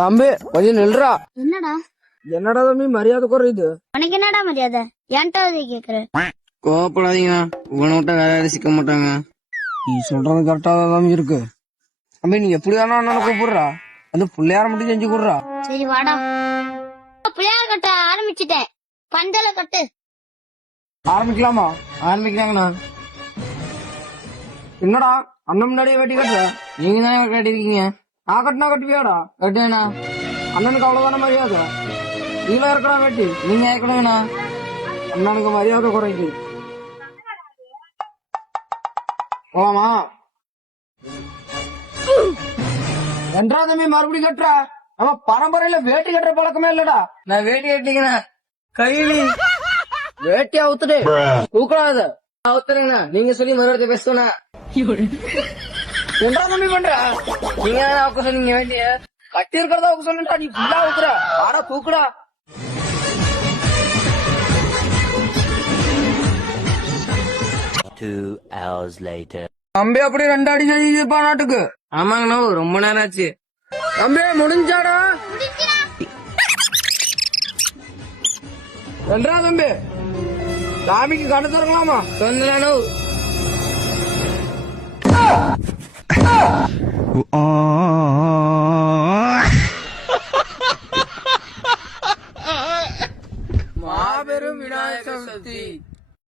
தம்பி கொஞ்சம் நில்றா. என்னடா என்னடா தம்பி மரியாதை குறையுது? உனக்கு என்னடா மரியாதை? ஏன்டா அதை கேக்குற? கோவப்படாதீங்க, உன விட்டா வேற யாரும் சிக்க மாட்டாங்க. நீ சொல்றது கரெக்டா தான் தம்பி இருக்கு. தம்பி நீ எப்படி வேணா அண்ணனை கூப்பிடுறா, அந்த பிள்ளையார மட்டும் செஞ்சு கொடுறா. சரி வாடா. பிள்ளையார் கட்ட ஆரம்பிச்சுட்டேன், பந்தல கட்டு. ஆரம்பிக்கலாமா? ஆரம்பிக்கிறாங்கண்ணா. என்னடா அண்ணன் முன்னாடியே வெட்டி கட்டுற? நீங்க தான் கட்டிருக்கீங்க. நான் கட்டினா கட்டுவியாடா? கட்டுவேண்ணா. அண்ணனுக்கு அவ்வளவுதான மரியாதை. நீங்களா இருக்கடா வெட்டி. நீங்க ஏற்கனவேண்ணா. அண்ணனுக்கு மரியாதை குறைக்கு. போலாமா? என்றா தம்பி மறுபடியும் கட்டுற? நம்ம பரம்பரையில வேட்டி கட்டுற பழக்கமே இல்லடா. நான் வேட்டி கட்டிக்கண்ணா. கையில வேட்டி அவுத்துட்டு தூக்கலாத. அவுத்துறீங்கண்ணா. நீங்க சொல்லி மறுபடியும் பேசுவேண்ணா. என்ன தம்பி பண்ற? நீங்க அவுக்க சொன்னீங்க வேண்டிய. கட்டி இருக்கிறதா அவங்க சொன்னா நீ ஃபுல்லா அவுத்துற. ஆனா தூக்குடா. 2 hours later. தம்பி அப்படி 2 அடி செய்யுப்பா நாட்டுக்கு. ஆமாங்கண்ணா, ரொம்ப நேரம் ஆச்சு. தம்பி முடிஞ்சாடா? என்றா தம்பி சாமிக்கு கண்ணு திறக்கலாமா? சொன்னானோ Oh